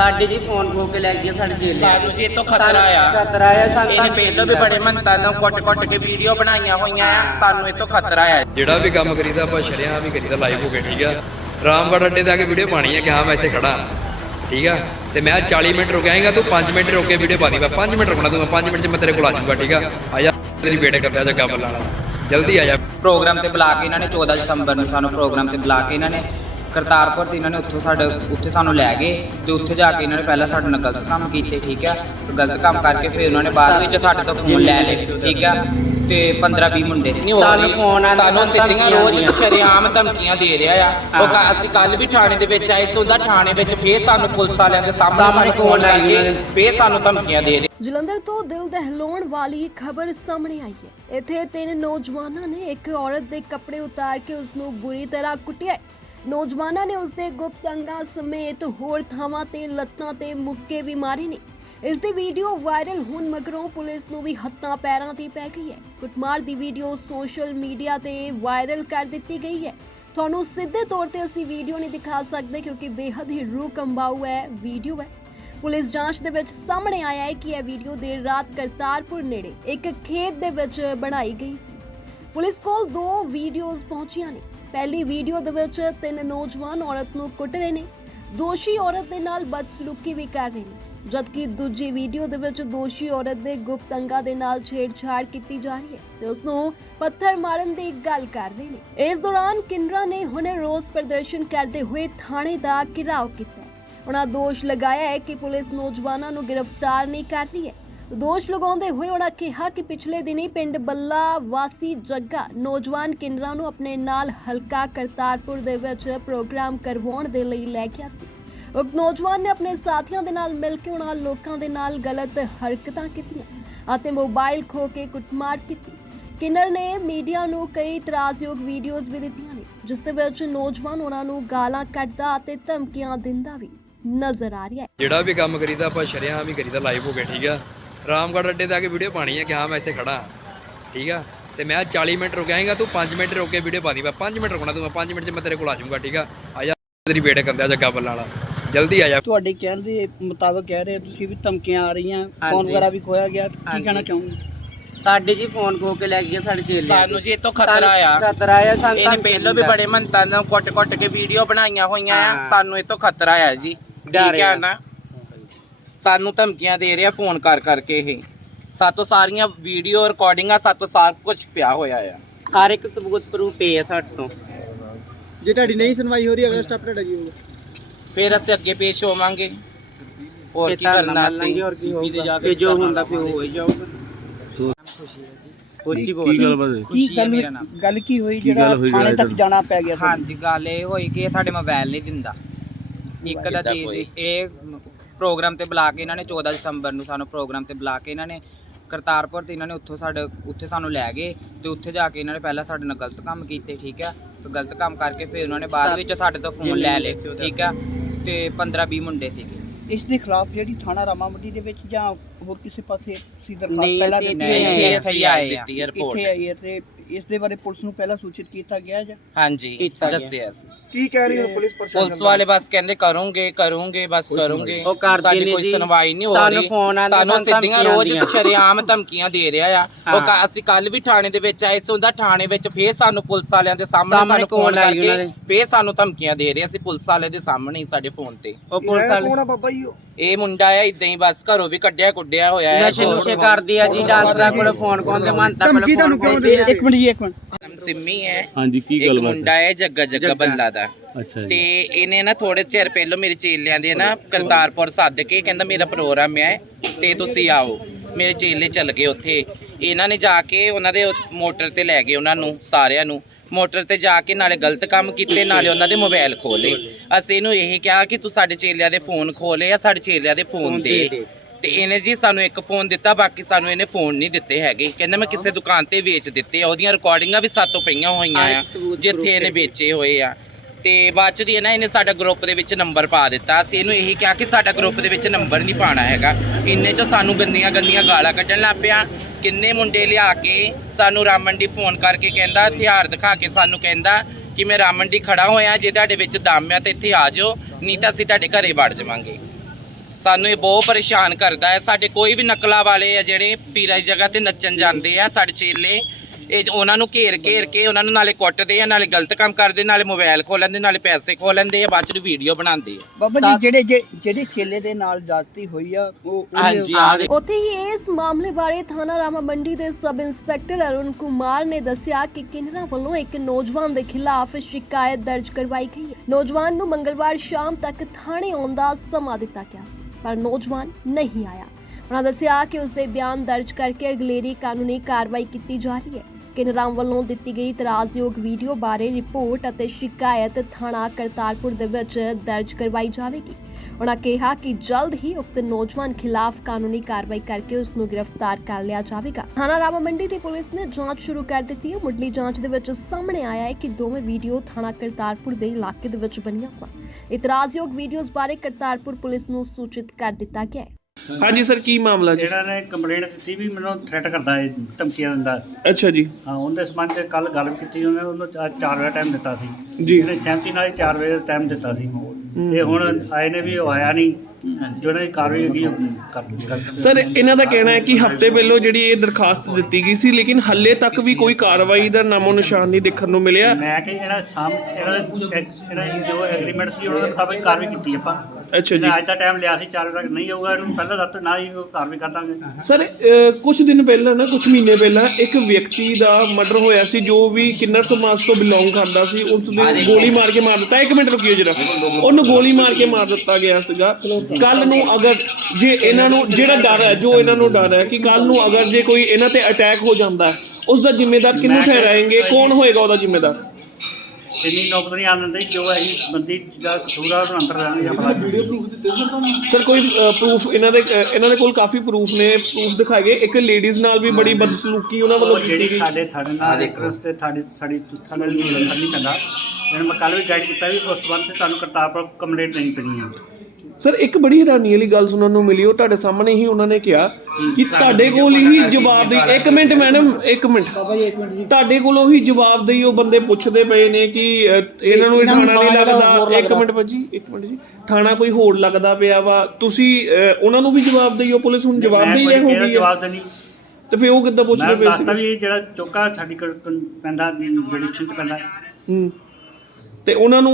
ਸਾਡੇ ਜੀ ਫੋਨ ਖੋ ਕੇ ਲੈ ਗਿਆ ਸਾਡੇ ਚੇਲੇ ਸਾਨੂੰ ਜੀ ਇਹ ਤੋਂ ਖਤਰਾ ਆ। ਖਤਰਾ ਆ ਸਾਨੂੰ ਇਹਨੇ ਪਹਿਲਾਂ ਵੀ ਬੜੇ ਮੰਤਾਂ ਨਾਲ ਕੁੱਟ-ਕੁੱਟ ਕੇ ਵੀਡੀਓ ਬਣਾਈਆਂ ਹੋਈਆਂ ਆ। ਸਾਨੂੰ ਇਹ ਤੋਂ ਖਤਰਾ ਆ। ਜਿਹੜਾ ਵੀ ਕੰਮ ਕਰੀਦਾ ਆਪਾਂ ਸ਼ਰਿਆਂ ਵੀ ਕਰੀਦਾ ਲਾਈਵ ਹੋ ਕੇ ਠੀਕ ਆ? ਰਾਮਗੜ੍ਹ ਅੱਡੇ ਤੇ ਆ ਕੇ ਵੀਡੀਓ ਪਾਣੀ ਹੈ ਕਿ ਹਾਂ ਮੈਂ ਇੱਥੇ ਖੜਾ। ਠੀਕ ਆ? ਤੇ ਮੈਂ 40 ਮਿੰਟ ਰੁਕਾਏਗਾ ਤੂੰ 5 ਮਿੰਟ ਰੁਕ ਕੇ ਵੀਡੀਓ ਪਾ ਦੀ। ਮੈਂ 5 ਮਿੰਟ ਰੁਕਣਾ ਤੂੰ ਮੈਂ 5 ਮਿੰਟ ਚ ਮੈਂ ਤੇਰੇ ਕੋਲ ਆ ਜਾਊਂਗਾ ਠੀਕ ਆ? ਆ ਜਾ ਤੇਰੀ ਵੇਟ ਕਰਦਾ ਜੱਗਾ ਬੱਲਾ ਵਾਲਾ। ਜਲਦੀ ਆ ਜਾ। ਪ੍ਰੋਗਰਾਮ ਤੇ ਬੁਲਾ ਕੇ ਇਹਨਾਂ ਨੇ 14 ਦਸੰਬਰ ਨੂੰ ਸਾਨੂੰ ਪ੍ਰੋਗਰਾਮ ਤੇ ਬੁਲਾ ਕੇ ਇਹਨਾਂ ਨੇ ਕਰਤਾਰਪੁਰ ਤੇ ਇਹਨਾਂ ਨੇ ਉੱਥੋਂ ਸਾਡੇ ਉੱਥੇ ਸਾਨੂੰ ਲੈ ਗਏ ਤੇ ਉੱਥੇ ਜਾ ਕੇ ਇਹਨਾਂ ਨੇ ਪਹਿਲਾਂ ਸਾਡੇ ਨਾਲ ਗਲਤ ਕੰਮ ਕੀਤੇ ਠੀਕ ਆ ਤੇ ਗਲਤ ਕੰਮ ਕਰਕੇ ਫਿਰ ਉਹਨਾਂ ਨੇ ਬਾਅਦ ਵਿੱਚ ਸਾਡੇ ਤੋਂ ਫੋਨ ਲੈ ਲਏ ਠੀਕ ਆ ਤੇ 15 20 ਮੁੰਡੇ ਨਹੀਂ ਹੋ ਸਾਨੂੰ ਰਹੀ ਫੋਨ ਆਉਂਦੇ ਸਾਨੂੰ ਸਾਨੂੰ ਸਿੱਧੀਆਂ ਧਮਕੀਆਂ ਰੋਜ਼ ਆਉਂਦੀਆਂ। ਸ਼ਰੇਆਮ ਧਮਕੀਆਂ ਦੇ ਰਿਹਾ ਆ ਉਹ ਕ- ਅਸੀਂ ਕੱਲ ਵੀ ਥਾਣੇ ਦੇ ਵਿੱਚ ਆਏ ਸੀ ਉਹਦਾ ਥਾਣੇ ਵਿੱਚ ਫੇਰ ਸਾਨੂੰ ਪੁਲਿਸ ਵਾਲਿਆਂ ਦੇ ਸਾਹਮਣੇ ਸਾਹਮਣੇ ਸਾਨੂੰ ਫੋਨ phone ਲਾਈ ਕਰਕੇ ਉਹਨਾਂ ਨੇ। ਫੇਰ ਸਾਨੂੰ ਧਮਕੀਆਂ ਦੇ ਰਹੇ ਜਲੰਧਰ ਤੋਂ ਦਿਲ ਦਹਿਲਾਉਣ ਵਾਲੀ ਖਬਰ ਸਾਹਮਣੇ ਆਈ ਹੈ ਇੱਥੇ ਤਿੰਨ ਨੌਜਵਾਨਾਂ ਨੇ ਇੱਕ ਔਰਤ ਦੇ ਕੱਪੜੇ ਉਤਾਰ ਕੇ ਉਸ ਨੂੰ ਬੁਰੀ ਤਰ੍ਹਾਂ ਕੁੱਟਿਆ ਹੈ। ਨੌਜਵਾਨਾਂ ਨੇ ਉਸਦੇ ਗੁਪਤ ਅੰਗਾਂ ਸਮੇਤ ਹੋਰ ਥਾਵਾਂ ਤੇ ਲੱਤਾਂ ਤੇ ਮੁੱਕੇ ਵੀ ਮਾਰੇ ਨੇ। ਇਸ ਦੀ ਵੀਡੀਓ ਵਾਇਰਲ ਹੋਣ ਮਗਰੋਂ ਪੁਲਿਸ ਨੂੰ ਵੀ ਹੱਥਾਂ ਪੈਰਾਂ ਤੇ ਪੈ ਗਈ ਹੈ। ਕੁੱਟਮਾਰ ਦੀ ਵੀਡੀਓ ਸੋਸ਼ਲ ਮੀਡੀਆ ਤੇ ਵਾਇਰਲ ਕਰ ਦਿੱਤੀ ਗਈ ਹੈ। ਤੁਹਾਨੂੰ ਸਿੱਧੇ ਤੌਰ ਤੇ ਅਸੀਂ ਵੀਡੀਓ ਨਹੀਂ ਦਿਖਾ ਸਕਦੇ ਕਿਉਂਕਿ ਬੇहद ਹੀ ਰੂਹ ਕੰਬਾਊ ਹੈ, ਵੀਡੀਓ ਹੈ। ਪੁਲਿਸ ਜਾਂਚ ਦੇ ਵਿੱਚ ਸਾਹਮਣੇ ਆਇਆ ਹੈ ਕਿ ਇਹ ਵੀਡੀਓ ਦੇਰ ਰਾਤ ਕਰਤਾਰਪੁਰ ਨੇੜੇ ਇੱਕ ਖੇਤ ਦੇ ਵਿੱਚ ਬਣਾਈ ਗਈ ਸੀ। ਪੁਲਿਸ ਕੋਲ ਦੋ ਵੀਡੀਓਜ਼ ਪਹੁੰਚੀਆਂ ਨੇ। ਪਹਿਲੀ ਵੀਡੀਓ ਦੇ ਵਿੱਚ ਤਿੰਨ ਨੌਜਵਾਨ ਔਰਤ ਨੂੰ ਕੁੱਟ ਰਹੇ ਨੇ। ਦੋਸ਼ੀ ਔਰਤ ਦੇ ਨਾਲ ਬਦਸਲੂਕੀ ਵੀ ਕਰ ਰਹੇ ਨੇ। ਜਦਕਿ ਦੂਜੀ ਵੀਡੀਓ ਦੇ ਵਿੱਚ ਦੋਸ਼ੀ ਔਰਤ ਦੇ ਗੁਪਤ ਅੰਗਾਂ ਦੇ ਨਾਲ ਛੇੜਛਾੜ ਕੀਤੀ ਜਾ ਰਹੀ ਹੈ ਤੇ ਉਸ ਨੂੰ ਪੱਥਰ ਮਾਰਨ ਦੀ ਗੱਲ ਕਰ ਰਹੇ ਨੇ। ਇਸ ਦੌਰਾਨ ਕਿੰਨਰਾ ਨੇ ਹੁਣੇ ਰੋਸ ਪ੍ਰਦਰਸ਼ਨ ਕਰਦੇ ਹੋਏ ਥਾਣੇ ਦਾ ਘਿਰਾਓ ਕੀਤਾ। ਉਹਨਾਂ ਦੋਸ਼ ਲਗਾਇਆ ਹੈ ਕਿ ਪੁਲਿਸ ਨੌਜਵਾਨਾਂ ਨੂੰ ਗ੍ਰਿਫਤਾਰ ਨਹੀਂ ਕਰ ਰਹੀ ਹੈ। ਦੋਸ਼ ਲਗਾਉਂਦੇ ਹੋਏ ਉਹਨਾਂ ਕਿਹਾ ਕਿ ਪਿਛਲੇ ਦਿਨੀ ਪਿੰਡ ਬੱਲਾ ਵਾਸੀ ਜੱਗਾ ਨੌਜਵਾਨ ਕਿੰਨਰਾਂ ਨੂੰ ਆਪਣੇ ਨਾਲ ਹਲਕਾ ਕਰਤਾਰਪੁਰ ਦੇ ਵਿੱਚ ਪ੍ਰੋਗਰਾਮ ਕਰਵਾਉਣ ਦੇ ਲਈ ਲੈ ਗਿਆ ਸੀ। ਉਕਤ ਨੌਜਵਾਨ ਨੇ ਆਪਣੇ ਸਾਥੀਆਂ ਦੇ ਨਾਲ ਮਿਲ ਕੇ ਉਹਨਾਂ ਲੋਕਾਂ ਦੇ ਨਾਲ ਗਲਤ ਹਰਕਤਾਂ ਕੀਤੀਆਂ ਅਤੇ ਮੋਬਾਈਲ ਖੋ ਕੇ ਕੁੱਟਮਾਰ ਕੀਤੀ। ਕਿੰਨਰ ਨੇ ਮੀਡੀਆ ਨੂੰ ਕਈ ਇਤਰਾਜ਼ਯੋਗ ਵੀਡੀਓਜ਼ ਵੀ ਦਿੱਤੀਆਂ ਨੇ, ਜਿਸ ਦੇ ਵਿੱਚ ਨੌਜਵਾਨ ਉਹਨਾਂ ਨੂੰ ਗਾਲਾਂ ਕੱਢਦਾ ਅਤੇ ਧਮਕੀਆਂ ਦਿੰਦਾ ਵੀ ਨਜ਼ਰ ਆ ਰਿਹਾ ਹੈ। ਜਿਹੜਾ ਵੀ ਕੰਮ ਕਰੀਦਾ, ਆਪਾਂ ਸ਼ਰਿਆਂ ਵੀ ਕਰੀਦਾ ਲਾਈਵ ਹੋ ਕੇ, ਠੀਕ ਆ? ਰਾਮਗੜ੍ਹ ਅੱਡੇ ਤੇ ਆ ਕੇ ਵੀਡੀਓ ਪਾਣੀ ਹੈ ਕਿ ਹਾਂ ਮੈਂ ਇੱਥੇ ਖੜਾ ਹਾਂ। ਠੀਕ ਆ ਤੇ ਮੈਂ 40 ਮਿੰਟ ਰੁਕਾਏਗਾ ਤੂੰ 5 ਮਿੰਟ ਰੁਕ ਕੇ ਵੀਡੀਓ ਪਾ ਦੀ ਮੈਂ 5 ਮਿੰਟ ਰੁਕਣਾ ਤੂੰ ਮੈਂ 5 ਮਿੰਟ ਚ ਮੈਂ ਤੇਰੇ ਕੋਲ ਆ ਜਾਊਂਗਾ ਠੀਕ ਆ ਆ ਜਾ ਤੇਰੀ ਵੇਟ ਕਰਦਾ ਜੱਗਾ ਬੱਲਾ ਵਾਲਾ ਜਲਦੀ ਆ ਜਾ ਤੁਹਾਡੇ ਕਹਿਣ ਦੇ ਮੁਤਾਬਕ ਕਹਿ ਰਹੇ ਹੋ ਤੁਸੀਂ ਵੀ ਧਮਕੀਆਂ ਆ ਰਹੀਆਂ ਫੋਨ। ਵਗੈਰਾ ਵੀ ਖੋਇਆ ਗਿਆ ਕੀ। ਕਹਿਣਾ ਚਾਹੋਗੇ ਸਾਡੇ ਜੀ ਫੋਨ ਖੋ ਕੇ ਲੈ ਗਿਆ ਸਾਡੇ ਚੇਲੇ ਸਾਨੂੰ ਜੀ ਇਹ ਤੋਂ ਖਤਰਾ ਆ ਖਤਰਾ ਆ ਸਾਨੂੰ ਇਹਨੇ ਪਹਿਲਾਂ ਵੀ। ਬੜੇ ਮੰਤਾਂ ਨਾਲ ਕੁੱਟ-ਕੁੱਟ ਕੇ ਵੀਡੀਓ ਬਣਾਈਆਂ ਹੋਈਆਂ ਆ ਹਾਂ। ਸਾਨੂੰ ਇਹ ਤੋਂ ਖਤਰਾ ਆ ਜੀ ਠੀਕ ਆ। ਨਾ ਸਾਨੂੰ ਧਮਕੀਆਂ ਦੇ ਰਿਹਾ ਫੋਨ ਕਰ ਕਰਕੇ ਇਹ। ਸਾਤੋਂ ਸਾਰੀਆਂ ਵੀਡੀਓ ਰਿਕਾਰਡਿੰਗਾਂ ਸਾਤੋਂ ਸਭ ਕੁਝ ਪਿਆ ਹੋਇਆ ਆ। ਹਰ ਇੱਕ ਸਬੂਤ ਪ੍ਰੂਫ ਪਏ ਆ ਸਾਡੇ ਤੋਂ। ਜੇ ਤੁਹਾਡੀ ਨਹੀਂ ਸੁਣਵਾਈ ਹੋ ਰਹੀ ਅਗਲਾ ਸਟੈਪ ਤੁਹਾਡਾ ਕੀ ਹੋਊਗਾ? ਫਿਰ ਅਸੀਂ ਅੱਗੇ ਪੇਸ਼ ਹੋਵਾਂਗੇ। ਹੋਰ ਕੀ ਕਰਨਾ ਅਸੀਂ? ਹੋਰ ਕੀ ਹੋਊਗਾ। ਫਿਰ ਜੋ ਹੁੰਦਾ ਫਿਰ ਹੋ ਹੀ ਜਾਊਗਾ। ਖੁਸ਼ੀ ਹੈ। ਜੀ ਉੱਚੀ ਬੋਲ ਕੀ ਗੱਲ ਮੇਰਾ ਨਾਮ। ਗੱਲ ਕੀ ਹੋਈ ਜਿਹੜਾ ਥਾਣੇ ਤੱਕ ਜਾਣਾ ਪੈ ਗਿਆ? ਹਾਂਜੀ ਗੱਲ ਇਹ ਹੋਈ ਕਿ ਇਹ ਸਾਡੇ ਮੋਬਾਈਲ ਨਹੀਂ ਦਿੰਦਾ। ਇੱਕ ਦਾ ਦੇ? ਇਹ ਪ੍ਰੋਗਰਾਮ ਤੇ ਬੁਲਾ ਕੇ ਇਹਨਾਂ ਨੇ 14 ਦਸੰਬਰ ਨੂੰ ਸਾਨੂੰ ਪ੍ਰੋਗਰਾਮ ਤੇ ਬੁਲਾ ਕੇ ਇਹਨਾਂ ਨੇ ਕਰਤਾਰਪੁਰ ਤੇ ਇਹਨਾਂ ਨੇ ਉੱਥੋਂ ਸਾਡੇ ਉੱਥੇ ਸਾਨੂੰ ਲੈ ਗਏ ਤੇ ਉੱਥੇ ਜਾ ਕੇ ਇਹਨਾਂ ਨੇ ਪਹਿਲਾਂ ਸਾਡੇ ਨਾਲ ਗਲਤ ਕੰਮ ਕੀਤੇ ਠੀਕ ਆ? ਤੇ ਗਲਤ ਕੰਮ ਕਰਕੇ ਫਿਰ ਉਹਨਾਂ ਨੇ ਬਾਅਦ ਵਿੱਚ ਸਾਡੇ ਤੋਂ ਫੋਨ ਲੈ ਲਏ ਠੀਕ ਆ? ਤੇ 15 20 ਮੁੰਡੇ ਸੀਗੇ। ਇਸ ਦੇ ਖਿਲਾਫ ਜਿਹੜੀ ਥਾਣਾ ਰਾਮਾਮੰਡੀ ਦੇ ਵਿੱਚ ਜਾਂ ਹੋਰ ਕਿਸੇ ਪਾਸੇ ਤੁਸੀਂ ਦਰਖਾਸਤ ਪਹਿਲਾਂ ਦਿੱਤੀ ਹੈ ਇੱਥੇ ਇੱਥੇ ਅਸੀਂ ਆਏ ਆਏ ਆ। ਦਿੱਤੀ ਹੈ ਰਿਪੋਰਟ ਆਈ ਹੈ ਤੇ ਇਸ ਦੇ ਬਾਰੇ ਪੁਲਿਸ ਨੂੰ ਪਹਿਲਾਂ ਸੂਚਿਤ ਕੀਤਾ ਗਿਆ ਜਾਂ ਹਾਂਜੀ ਕੀਤਾ ਗਿਆ। ਦੱਸਿਆ ਸੀ ਕੀ ਕਹਿ ਰਹੀ ਹੈ ਪੁਲਿਸ ਪ੍ਰਸ਼ਾਸਨ ਪੁਲਿਸ ਵਾਲੇ ਬਸ ਕਹਿੰਦੇ ਕਰੂੰਗੇ ਕਰੂੰਗੇ ਬਸ ਕਰੂੰਗੇ ਉਹ ਕਰਦੇ ਸਾਡੀ ਨੇ ਕੋਈ ਜੀ। ਸੁਣਵਾਈ ਨਹੀਂ ਹੋ ਸਾਨੂੰ ਰਹੀ ਫੋਨ ਆਉਂਦੇ, ਸਾਨੂੰ ਸਾਨੂੰ ਸਿੱਧੀਆਂ ਧਮਕੀਆਂ ਰੋਜ਼ ਆਉਂਦੀਆਂ। ਸ਼ਰੇਆਮ ਧਮਕੀਆਂ ਦੇ ਰਿਹਾ ਆ ਉਹ। ਕ- ਅਸੀਂ ਕੱਲ ਵੀ ਥਾਣੇ ਦੇ ਵਿੱਚ ਆਏ ਸੀ ਉਹਦਾ ਥਾਣੇ ਵਿੱਚ ਫੇਰ ਸਾਨੂੰ ਪੁਲਿਸ ਵਾਲਿਆਂ ਦੇ ਸਾਹਮਣੇ ਸਾਹਮਣੇ ਸਾਨੂੰ ਫੋਨ ਉਹਨਾਂ ਕਰਕੇ ਦੇ। ਫੇਰ ਸਾਨੂੰ ਧਮਕੀਆਂ ਦੇ ਰਹੇ ਸੀ ਪੁਲਿਸ ਵਾਲੇ ਦੇ ਸਾਹਮਣੇ ਹੀ ਸਾਡੇ ਫੋਨ ਤੇ ਉਹ ਪੁਲਿਸ ਇਹ ਵਾਲੇ ਕੌਣ ਆ ਬਾਬਾ ਜੀ ਉਹ? ਇਹ ਮੁੰਡਾ ਆ ਇਦਾਂ ਹੀ ਬਸ ਘਰੋਂ ਵੀ ਕੱਢਿਆ ਕੁੱਡਿਆ ਹੋਇਆ ਹੈ ਨਸ਼ੇ ਨੁਸ਼ੇ ਕਰਦੀ ਆ ਜੀ ਡਾਂਸਰਾਂ ਕੋਲ ਫੋਨ ਕੋਂਦੇ ਮੰਨਤਾ ਕੋਲ ਧਮਕੀ ਫੋਨ ਤੁਹਾਨੂੰ ਕਿਉਂ ਦੇ ਇੱਕ ਮਿੰਟ ਜੀ ਇੱਕ ਮਿੰਟ। ਸਿੰਮੀ ਹੈ। ਹਾਂਜੀ ਕੀ ਇੱਕ ਗੱਲ ਮੁੰਡਾ ਹੈ ਜੱਗਾ ਜੱਗਾ ਬੱਲਾ ਦਾ। ਅੱਛਾ ਤੇ ਇਹਨੇ ਨਾ ਥੋੜੇ ਚਿਰ ਪਹਿਲਾਂ ਮੇਰੇ ਚੇਲਿਆਂ ਦੇ ਨਾ ਕਰਤਾਰਪੁਰ ਸੱਦ ਕੇ ਕਹਿੰਦਾ ਮੇਰਾ ਪ੍ਰੋਗਰਾਮ ਹੈ ਤੇ ਤੁਸੀਂ ਆਓ। ਮੇਰੇ ਚੇਲੇ ਚੱਲ ਗਏ ਉੱਥੇ। ਇਹਨਾਂ ਨੇ ਜਾ ਕੇ ਉਹਨਾਂ ਦੇ ਮੋਟਰ ਤੇ ਲੈ ਗਏ ਉਹਨਾਂ ਨੂੰ ਸਾਰਿਆਂ ਨੂੰ। ਮੋਟਰ ਤੇ ਜਾ ਕੇ ਨਾਲੇ ਗਲਤ ਕੰਮ ਕੀਤੇ ਨਾਲੇ ਉਹਨਾਂ ਦੇ ਮੋਬਾਈਲ ਖੋਲੇ ਅਸੀਂ ਇਹਨੂੰ ਇਹ ਕਿਹਾ ਕਿ ਤੂੰ ਸਾਡੇ ਚੇਲਿਆਂ ਦੇ ਫੋਨ ਖੋਲੇ ਆ ਸਾਡੇ ਚੇਲਿਆਂ ਦੇ ਫੋਨ ਦੇ। ਤੇ ਇਹਨੇ ਜੀ ਸਾਨੂੰ ਇੱਕ ਫੋਨ ਦਿੱਤਾ ਬਾਕੀ ਸਾਨੂੰ ਇਹਨੇ ਫੋਨ ਨਹੀਂ ਦਿੱਤੇ ਹੈਗੇ। ਕਹਿੰਦਾ ਮੈਂ ਕਿਸੇ ਦੁਕਾਨ ਤੇ ਵੇਚ ਦਿੱਤੇ ਆ ਉਹਦੀਆਂ ਰਿਕਾਰਡਿੰਗਾਂ ਵੀ ਸਾਤੋਂ ਪਈਆਂ ਹੋਈਆਂ ਆ ਜਿੱਥੇ ਇਹਨੇ ਵੇਚੇ ਹੋਏ ਆ। ਤੇ ਬਾਅਦ ਚ ਦੀ ਹੈ ਨਾ, ਇਹਨੇ ਸਾਡਾ ਗਰੁੱਪ ਦੇ ਵਿੱਚ ਨੰਬਰ ਪਾ ਦਿੱਤਾ। ਅਸੀਂ ਇਹਨੂੰ ਇਹੀ ਕਿਹਾ ਕਿ ਸਾਡਾ ਗਰੁੱਪ ਦੇ ਵਿੱਚ ਨੰਬਰ ਨਹੀਂ ਪਾਣਾ ਹੈਗਾ। ਇੰਨੇ ਚ ਸਾਨੂੰ ਗੰਦੀਆਂ ਗੰਦੀਆਂ ਗਾਲਾਂ ਕੱਢਣ ਲੱਗ ਪਿਆ। ਕਿੰਨੇ ਮੁੰਡੇ ਲਿਆ ਕੇ ਸਾਨੂੰ ਰਾਮਨ ਰਾਮੰਡੀ ਫੋਨ ਕਰਕੇ ਕਹਿੰਦਾ, ਹਥਿਆਰ ਦਿਖਾ ਕੇ ਸਾਨੂੰ ਕਹਿੰਦਾ ਕਿ ਮੈਂ ਰਾਮਨ ਰਾਮੰਡੀ ਖੜਾ ਹੋਇਆ, ਜੇ ਤੁਹਾਡੇ ਵਿੱਚ ਦਮ ਆ ਤਾਂ ਇੱਥੇ ਆ ਜਾਓ, ਨਹੀਂ ਤਾਂ ਅਸੀਂ ਤੁਹਾਡੇ ਘਰੇ ਵੜ ਜਾਵਾਂਗੇ। ਸਾਨੂੰ ਇਹ ਬਹੁਤ ਪਰੇਸ਼ਾਨ ਕਰਦਾ ਹੈ। ਸਾਡੇ ਕੋਈ ਵੀ ਨਕਲਾਂ ਵਾਲੇ ਆ ਜਿਹੜੇ ਪੀਰਾਂ ਦੀ ਜਗ੍ਹਾ ਤੇ ਨੱਚਣ ਜਾਂਦੇ ਆ, ਸਾਡੇ ਚੇਲੇ ਇਹ ਉਹਨਾਂ ਨੂੰ ਘੇਰ ਘੇਰ ਕੇ ਉਹਨਾਂ ਨੂੰ ਨਾਲੇ ਕੁੱਟਦੇ ਆ ਨਾਲੇ ਗਲਤ ਕੰਮ ਕਰਦੇ ਨਾਲੇ ਮੋਬਾਈਲ ਖੋਹ ਲੈਂਦੇ ਨਾਲੇ ਪੈਸੇ ਖੋਹ ਲੈਂਦੇ ਆ ਬਾਅਦ ਚ ਵੀਡੀਓ ਬਣਾਉਂਦੇ ਆ। ਬਾਬਾ ਜੀ ਜਿਹੜੇ ਜਿਹੜੇ ਚੇਲੇ ਦੇ ਨਾਲ ਜਾਤੀ ਹੋਈ ਆ ਉਹ ਉਹਨੇ- ਹਾਂਜੀ ਆ ਉੱਥੇ ਹੀ ਇਸ ਮਾਮਲੇ ਬਾਰੇ ਥਾਣਾ ਰਾਮਾ ਮੰਡੀ ਦੇ ਸਬ ਇੰਸਪੈਕਟਰ ਅਰੁਣ ਕੁਮਾਰ ਨੇ ਦੱਸਿਆ ਕਿ ਕਿਨਰਾ ਵੱਲੋਂ ਇੱਕ ਨੌਜਵਾਨ ਦੇ ਖਿਲਾਫ ਸ਼ਿਕਾਇਤ ਦਰਜ ਕਰਵਾਈ ਗਈ ਹੈ। ਨੌਜਵਾਨ ਨੂੰ ਮੰਗਲਵਾਰ ਸ਼ਾਮ ਤੱਕ ਥਾਣੇ ਆਉਣ ਦਾ ਸਮਾਂ ਦਿੱਤਾ ਗਿਆ ਸੀ ਪਰ ਨੌਜਵਾਨ ਨਹੀਂ ਆਇਆ। ਉਹਨਾਂ ਦੱਸਿਆ ਕਿ ਉਸ ਦੇ ਬਿਆਨ ਦਰਜ ਕਰਕੇ ਅਗਲੇਰੀ ਕਾਨੂੰਨੀ ਕਾਰਵਾਈ ਕੀਤੀ ਜਾ ਰਹੀ ਹੈ। ਕਿਨਰਾਮ ਵੱਲੋਂ ਦਿੱਤੀ ਗਈ ਇਤਰਾਜ਼ਯੋਗ ਵੀਡੀਓ ਬਾਰੇ ਰਿਪੋਰਟ ਅਤੇ ਸ਼ਿਕਾਇਤ ਥਾਣਾ ਕਰਤਾਰਪੁਰ ਦੇ ਵਿੱਚ ਦਰਜ ਕਰਵਾਈ ਜਾਵੇਗੀ। ਉਹਨਾਂ ਕਿਹਾ ਕਿ ਜਲਦ ਹੀ ਉਕਤ ਨੌਜਵਾਨ ਖਿਲਾਫ ਕਾਨੂੰਨੀ ਕਾਰਵਾਈ ਕਰਕੇ ਉਸ ਨੂੰ ਗ੍ਰਿਫਤਾਰ ਕਰ ਲਿਆ ਜਾਵੇਗਾ। ਥਾਣਾ ਰਾਮਾ ਮੰਡੀ ਦੀ ਪੁਲਿਸ ਨੇ ਜਾਂਚ ਸ਼ੁਰੂ ਕਰ ਦਿੱਤੀ ਹੈ। ਮੁੱਢਲੀ ਜਾਂਚ ਦੇ ਵਿੱਚ ਸਾਹਮਣੇ ਆਇਆ ਹੈ ਕਿ ਦੋਵੇਂ ਵੀਡੀਓ ਥਾਣਾ ਕਰਤਾਰਪੁਰ ਦੇ ਇਲਾਕੇ ਦੇ ਵਿੱਚ ਬਣੀਆਂ ਸਨ। ਇਤਰਾਜ਼ਯੋਗ ਵੀਡੀਓਜ਼ ਬਾਰੇ ਕਰਤਾਰਪੁਰ ਪੁਲਿਸ ਨੂੰ ਸੂਚਿਤ ਕਰ ਦਿੱਤਾ ਗਿਆ ਹੈ। ਹਾਂਜੀ ਸਰ ਕੀ ਮਾਮਲਾ ਜੀ? ਜਿਹੜਾ ਨੇ ਕੰਪਲੇਂਟ ਦਿੱਤੀ ਵੀ ਮੈਨੂੰ ਥ੍ਰੈਟ ਕਰਦਾ ਹੈ ਧਮਕੀਆਂ ਦਿੰਦਾ। ਅੱਛਾ ਜੀ। ਹਾਂ ਉਹਦੇ ਸੰਬੰਧ ਚ ਕੱਲ ਗੱਲ ਵੀ ਕੀਤੀ ਉਹਨੇ ਉਹਨੂੰ 4 ਵਜੇ ਟਾਈਮ ਦਿੱਤਾ ਸੀ। ਜੀ। ਇਹਨੇ ਸਹਿਮਤੀ ਨਾਲ 4 ਵਜੇ ਟਾਈਮ ਦਿੱਤਾ ਸੀ। ਤੇ ਹੁਣ ਆਏ ਨੇ ਵੀ ਉਹ ਆਇਆ ਨਹੀਂ। ਜਿਹੜਾ ਦੀ ਕਾਰਵਾਈ ਹੈਗੀ ਉਹ ਕਰ ਸਰ ਇਹਨਾਂ ਦਾ ਕਹਿਣਾ ਹੈ ਕਿ ਹਫ਼ਤੇ ਪਹਿਲਾਂ ਜਿਹੜੀ ਇਹ ਦਰਖਾਸਤ ਦਿੱਤੀ ਗਈ ਸੀ ਲੇਕਿਨ ਹੱਲੇ ਤੱਕ ਵੀ ਕੋਈ ਕਾਰਵਾਈ ਦਾ ਨਾਮੋ ਨਿਸ਼ਾਨ ਨਹੀਂ ਦੇਖਣ ਨੂੰ ਮਿਲਿਆ। ਮੈਂ ਕਿ ਇਹਨਾਂ ਸਾਹਮ ਇਹਨਾਂ ਦੇ ਇਹਨਾਂ ਦੀ ਜੋ ਐਗਰੀਮੈਂਟ ਸੀ ਉਹਨਾਂ ਦੇ ਮੁਤਾਬਕ ਕਾਰਵਾਈ ਕੀਤੀ ਆਪਾਂ। ਅੱਛਾ ਜੀ। ਅੱਜ ਦਾ ਟਾਈਮ ਲਿਆ ਸੀ 4 ਵਜੇ ਤੱਕ ਨਹੀਂ ਆਊਗਾ ਇਹਨੂੰ ਪਹਿਲਾਂ ਦੱਸ ਨਾ ਹੀ ਉਹ ਕਾਰਵਾਈ ਕਰ ਦਾਂਗੇ। ਸਰ ਕੁਝ ਦਿਨ ਪਹਿਲਾਂ ਨਾ ਕੁਝ ਮਹੀਨੇ ਪਹਿਲਾਂ ਇੱਕ ਵਿਅਕਤੀ ਦਾ ਮਰਡਰ ਹੋਇਆ ਸੀ ਜੋ ਵੀ ਕਿੰਨਰ ਸਮਾਜ ਤੋਂ ਬਿਲੋਂਗ ਕਰਦਾ ਸੀ ਉਸ ਨੂੰ ਗੋਲੀ ਮਾਰ ਕੇ ਮਾਰ ਦਿੱਤਾ। ਇੱਕ ਮਿੰਟ ਰੁਕਿਓ ਜਰਾ। ਉਹਨੂੰ ਗੋਲੀ ਮਾਰ ਕੇ ਮਾਰ ਦਿੱਤਾ ਗਿਆ ਸੀਗਾ। ਕੱਲ ਨੂੰ ਅਗਰ ਜੇ ਇਹਨਾਂ ਨੂੰ ਜਿਹੜਾ ਡਰ ਹੈ ਜੋ ਇਹਨਾਂ ਨੂੰ ਡਰ ਹੈ ਕਿ ਕੱਲ ਨੂੰ ਅਗਰ ਜੇ ਕੋਈ ਇਹਨਾਂ ਤੇ ਅਟੈਕ ਹੋ ਜਾਂਦਾ ਉਸ ਦਾ ਜ਼ਿੰਮੇਦਾਰ ਕਿਹਨੂੰ ਠਹਿਰਾਏਗੇ? ਕੌਣ ਹੋਏਗਾ ਉਹਦਾ ਜ਼ਿੰਮੇਦਾਰ? ਇੰਨੀ ਨਹੀਂ ਆਉਣ ਦਿੰਦੇ ਜੋ ਹੈ ਬੰਦੀ ਦਾ ਕਸੂਰ ਉਹਨੂੰ ਅੰਦਰ ਰਹਿਣਗੇ ਆਪਣਾ ਵੀਡੀਓ ਪ੍ਰੂਫ ਸਰ ਕੋਈ ਪ੍ਰੂਫ ਇਹਨਾਂ ਦੇ ਇਹਨਾਂ ਦੇ ਕੋਲ ਕਾਫੀ ਪ੍ਰੂਫ ਨੇ ਪ੍ਰੂਫ ਦਿਖਾਏ ਗਏ। ਇੱਕ ਲੇਡੀਜ਼ ਨਾਲ ਵੀ ਬੜੀ ਬਦਸਲੂਕੀ ਉਹਨਾਂ ਵੱਲੋਂ ਉਹ ਕੀਤੀ ਜਿਹੜੀ ਗਈ। ਸਾਡੇ ਸਾਡੇ ਨਾਲ ਇੱਕ ਰਸਤੇ ਸਾਡੀ ਸਾਡੀ ਲਈ ਲੰਗਰ ਨਹੀਂ ਪੈਂਦਾ ਜਿਹਨੂੰ ਮੈਂ ਕੱਲ ਵੀ ਗਾਈਡ ਕੀਤਾ ਵੀ ਉਸ ਤੋਂ ਬਾਅਦ ਤੇ ਤੁਹਾਨੂੰ ਕਰਤਾਰਪੁਰ ਕੰਪਲੇਂਟ ਨਹੀਂ ਪੈਣੀ ਹੈ ਸਰ ਇੱਕ ਬੜੀ ਹੈਰਾਨੀ ਵਾਲੀ ਗੱਲ ਸੁਣਨ ਨੂੰ ਮਿਲੀ ਉਹ ਤੁਹਾਡੇ ਸਾਹਮਣੇ ਹੀ ਉਹਨਾਂ ਨੇ ਕਿਹਾ ਕਿ ਤੁਹਾਡੇ ਕੋਲ ਹੀ ਜਵਾਬ ਦੀ ਇੱਕ ਮਿੰਟ ਮੈਡਮ ਇੱਕ ਮਿੰਟ। ਤੁਹਾਡੇ ਕੋਲੋਂ ਹੀ ਜਵਾਬ ਦੇਈ ਉਹ ਬੰਦੇ ਪੁੱਛਦੇ ਪਏ ਨੇ ਕਿ ਅ, ਇਹਨਾਂ ਨੂੰ ਇਹ ਥਾਣਾ ਨਹੀਂ ਲੱਗਦਾ। ਇੱਕ ਮਿੰਟ ਭਾਜੀ ਇੱਕ ਮਿੰਟ ਜੀ। ਥਾਣਾ ਕੋਈ ਹੋਰ ਲੱਗਦਾ ਪਿਆ ਵਾ। ਤੁਸੀਂ ਅ, ਉਹਨਾਂ ਨੂੰ ਵੀ ਜਵਾਬ ਦੇਈਓ ਪੁਲਿਸ ਹੁਣ ਜਵਾਬ ਮੈਂ ਦੇ ਕੋਈ ਕਿਹੜਾ ਹੋਗੀ ਜਵਾਬ ਦੇਣੀ? ਤੇ ਫਿਰ ਉਹ ਕਿੱਦਾਂ ਪੁੱਛਦੇ ਮੈਂ ਪਏ ਦੱਸਤਾ ਸੀ? ਵੀ ਇਹ ਜਿਹੜਾ ਚੌਕਾ ਸਾਡੀ ਕ- ਕ- ਪੈਂਦਾ ਜੁਡੀਸ਼ਨ ਚ ਪੈਂਦਾ। ਹੂੰ। ਤੇ ਉਹਨਾਂ ਨੂੰ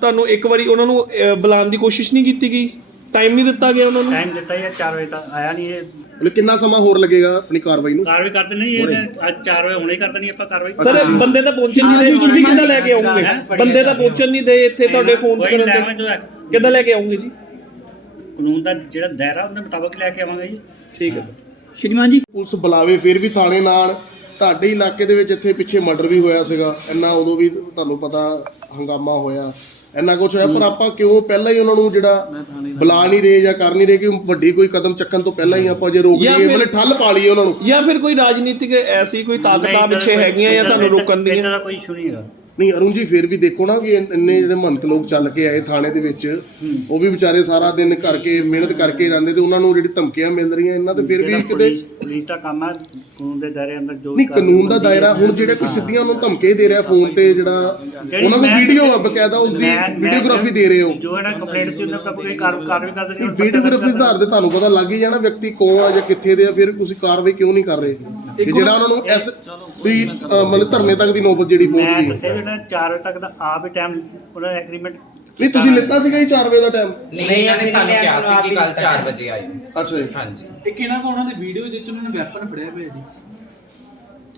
ਤੁਹਾਨੂੰ ਇੱਕ ਵਾਰੀ ਉਹਨਾਂ ਨੂੰ ਬੁਲਾਉਣ ਦੀ ਕੋਸ਼ਿਸ਼ ਨਹੀਂ ਕੀਤੀ ਗਈ? ਟਾਈਮ ਨਹੀਂ ਦਿੱਤਾ ਗਿਆ ਉਹਨਾਂ ਨੂੰ? ਟਾਈਮ ਦਿੱਤਾ ਹੀ 4 ਵਜੇ ਤੱਕ ਆਇਆ ਨਹੀਂ ਇਹ। ਮਤਲਬ ਕਿੰਨਾ ਸਮਾਂ ਹੋਰ ਲੱਗੇਗਾ ਆਪਣੀ ਕਾਰਵਾਈ ਨੂੰ? ਕਾਰਵਾਈ ਕਰਦੇ ਨਹੀਂ ਇਹ ਅੱਜ 4 ਵਜੇ ਹੁਣੇ ਹੀ ਕਰ ਦੇਣੀ ਆਪਾਂ ਕਾਰਵਾਈ। ਸਰ ਬੰਦੇ ਤਾਂ ਪਹੁੰਚਣ ਨਹੀਂ ਦੇ ਤੁਸੀਂ ਕਿੱਦਾਂ ਲੈ ਕੇ ਆਉਂਗੇ? ਬੰਦੇ ਤਾਂ ਪਹੁੰਚਣ ਨਹੀਂ ਦੇ ਇੱਥੇ ਤੁਹਾਡੇ ਫੋਨ ਕਰਨ ਤੇ ਕਿੱਦਾਂ ਲੈ ਕੇ ਆਉਂਗੇ ਜੀ? ਕਾਨੂੰਨ ਦਾ ਜਿਹੜਾ ਦਾਇਰਾ ਉਹਦੇ ਮੁਤਾਬਕ ਲੈ ਕੇ ਆਵਾਂਗੇ ਜੀ। ਠੀਕ ਹੈ ਸਰ ਸ਼੍ਰੀਮਾਨ ਜੀ। ਪੁਲਿਸ ਬੁਲਾਵੇ ਫਿਰ ਵੀ ਥਾਣੇ ਨਾਲ। ਤੁਹਾਡੇ ਇਲਾਕੇ ਦੇ ਵਿੱਚ ਇੱਥੇ ਪਿੱਛੇ ਮਰਡਰ ਵੀ ਹੋਇਆ ਸੀਗਾ। ਇੰਨਾ ਉਦੋਂ ਵੀ ਤੁਹਾਨੂੰ ਪਤਾ ਹੰਗਾਮਾ ਹੋਇਆ ਇੰਨਾ ਕੁਝ ਹੋਇਆ ਪਰ ਆਪਾਂ ਕਿਉਂ ਪਹਿਲਾਂ ਹੀ ਉਹਨਾਂ ਨੂੰ ਜਿਹੜਾ ਬੁਲਾ ਨਹੀਂ ਰਹੇ ਜਾਂ ਕਰ ਨਹੀਂ ਰਹੇ ਕਿ ਵੱਡੀ ਕੋਈ ਕਦਮ ਚੱਕਣ ਤੋਂ ਪਹਿਲਾਂ ਹੀ ਆਪਾਂ ਜੇ ਰੋਕ ਲਈਏ ਫਿਰ- ਮਤਲਬ ਠੱਲ ਪਾ ਲਈਏ ਉਹਨਾਂ ਨੂੰ। ਜਾਂ ਫਿਰ ਕੋਈ ਰਾਜਨੀਤਿਕ ਐਸੀ ਕੋਈ ਤਾਕਤਾਂ ਪਿੱਛੇ ਹੈਗੀਆਂ ਜਾਂ ਤੁਹਾਨੂੰ ਰੋਕਣ ਦੀਆਂ? ਇੱਦਾਂ ਦਾ ਕੋਈ ਇਸ਼ੂ ਨਹੀਂ ਹੈਗਾ। ਨਹੀਂ ਅਰੁਣ ਜੀ ਫਿਰ ਵੀ ਦੇਖੋ ਨਾ ਕਿ ਇੰਨ- ਜਿਹੜੇ ਮਹੰਤ ਲੋਕ ਚੱਲ ਕੇ ਆਏ ਥਾਣੇ ਦੇ ਵਿੱਚ ਉਹ ਵੀ ਵਿਚਾਰੇ ਸਾਰਾ ਦਿਨ ਕਰਕੇ ਮਿਹਨਤ ਕਰਕੇ ਰਹਿੰਦੇ ਤੇ ਉਹਨਾਂ ਨੂੰ ਜਿਹੜੀ ਧਮਕੀਆਂ ਮਿਲ ਰਹੀਆਂ ਇਹਨਾਂ ਤੇ ਫਿਰ ਵੀ ਕਿਤੇ ਪੁਲਿਸ ਪੁਲਿਸ ਦਾ ਕੰਮ ਹੈ ਕਾਨੂੰਨ ਦੇ ਦਾਇਰੇ ਅੰਦਰ ਜੋ ਨਹੀਂ ਕਾਨੂੰਨ ਦਾ ਦਾਇਰਾ ਹੁਣ ਜਿਹੜੇ ਕੋਈ ਸਿੱਧੀਆਂ ਉਹਨੂੰ ਧਮਕੇ ਦੇ ਰਿਹਾ ਫੋਨ ਤੇ ਜਿਹੜਾ ਜਿਹੜੀ ਉਹਨਾਂ ਨੂੰ ਮੈਂ- ਵੀਡੀਓ ਆ ਬਕਾਇਦਾ ਉਸ ਦੀ ਮੈਂ- ਮੈਂ- ਵੀਡੀਓਗ੍ਰਾਫੀ ਦੇ ਰਹੇ ਹੋ। ਜੋ ਇਹਨਾਂ ਕੰਪਲੇਂਟ ਚ ਉਹਨਾਂ ਦਾ ਕੋਈ ਕਾਰ- ਕਾਰਵਾਈ ਕਰ ਦੇਣੀ ਇਹ ਵੀਡੀਓਗ੍ਰਾਫੀ ਦੇ ਆਧਾਰ ਤੇ ਤੁਹਾਨੂੰ ਪਤਾ ਲੱਗ ਹੀ ਜਾਣਾ ਵਿਅਕਤੀ ਕੌਣ ਆ ਜਾਂ ਕਿੱਥੇ ਦੇ ਆ ਫਿਰ ਤੁਸੀਂ ਕਾਰਵਾਈ ਕਿਉਂ ਨਹੀਂ ਕਰ ਰਹੇ? ਕਿ ਜਿਹੜਾ ਉਹਨਾਂ ਨੂੰ ਐਸ ਵੀ ਅ, ਮਤਲਬ ਧਰਨੇ ਤੱਕ ਦੀ ਨੌਬਤ ਜਿਹੜੀ ਪਹੁੰਚ ਮੈਂ ਗਈ। ਹੈ ਦੱਸਿਆ ਵੀ ਉਹਨਾਂ 4 ਵਜੇ ਤੱਕ ਦਾ ਆਪ ਹੀ ਟਾਈਮ ਉਹਨਾਂ ਐਗਰੀਮੈਂਟ ਨਹੀਂ ਤੁਸੀਂ ਲਿੱਤਾ ਸੀਗਾ ਜੀ 4 ਵਜੇ ਦਾ ਟਾਈਮ ਨਹੀਂ ਇਹਨਾਂ ਨੇ ਸਾਨੂੰ ਕਿਹਾ ਸੀ ਕਿ ਕੱਲ 4 ਵਜੇ ਆਇਓ। ਅੱਛਾ ਜੀ। ਹਾਂਜੀ। ਇਹ ਕਿਹਨਾਂ ਕੋ ਉਹਨਾਂ ਦੀ ਵੀਡੀਓ ਜਿੱਚ ਉਹਨਾਂ ਨੇ ਵੈਪਨ ਫੜਿਆ ਪਿਆ ਜੀ?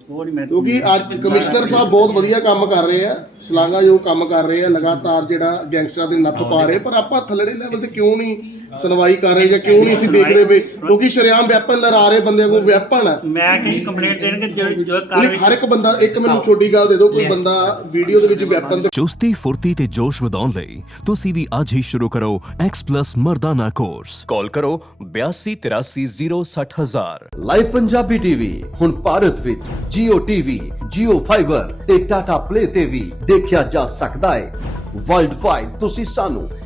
ਉਹ ਨਹੀਂ ਮੈਂ ਕਿਉਂਕਿ ਅੱਜ ਕਮਿਸ਼ਨਰ ਸਾਹਿਬ ਬਹੁਤ ਵਧੀਆ ਕੰਮ ਕਰ ਰਹੇ ਆ ਸ਼ਲਾਘਾਯੋਗ ਕੰਮ ਕਰ ਰਹੇ ਆ ਲਗਾਤਾਰ ਜਿਹੜਾ ਗੈਂਗਸਟਰਾਂ ਦੇ ਨੱਥ ਪਾ ਰਹੇ ਪਰ ਆਪਾਂ ਥੱਲੜੇ ਲੈਵਲ ਤੇ ਕਿਉਂ ਨਹੀਂ ਸੁਣਵਾਈ ਕਰ ਰਹੇ ਜਾਂ ਕਿਉਂ ਨਹੀਂ ਅਸੀਂ ਦੇਖਦੇ ਪਏ? ਕਿਉਂਕਿ ਸ਼ਰੇਆਮ ਵੈਪਨ ਲਹਿਰਾ ਰਹੇ ਬੰਦਿਆਂ ਕੋਲ ਵੈਪਨ ਆ ਮੈਂ ਕਿ ਕੰਪਲੇਂਟ ਦੇਣਗੇ ਜੋ ਜੋ ਨਹੀਂ, ਕਾਰਵਾਈ ਹਰ ਇੱਕ ਬੰਦਾ ਇੱਕ ਮੈਨੂੰ ਛੋਟੀ ਗੱਲ ਦੇ ਦਿਓ ਕੋਈ ਬੰਦਾ ਵੀਡੀਓ ਦੇ ਵਿੱਚ ਵੈਪਨ ਤੇ ਚੁਸਤੀ ਫੁਰਤੀ ਤੇ ਜੋਸ਼ ਵਧਾਉਣ ਲਈ ਤੁਸੀਂ ਵੀ ਅੱਜ ਹੀ ਸ਼ੁਰੂ ਕਰੋ X+ ਮਰਦਾਨਾ ਕੋਰਸ ਕਾਲ ਕਰੋ 8283060000 ਲਾਈਵ ਪੰਜਾਬੀ ਟੀਵੀ ਹੁਣ ਭਾਰਤ ਵਿੱਚ Jio TV, Jio Fiber ਤੇ Tata Play ਤੇ ਵੀ ਦੇਖਿਆ ਜਾ ਸਕਦਾ ਹੈ। ਵਰਲਡ ਵਾਈਡ ਤੁਸੀਂ ਸਾਨੂੰ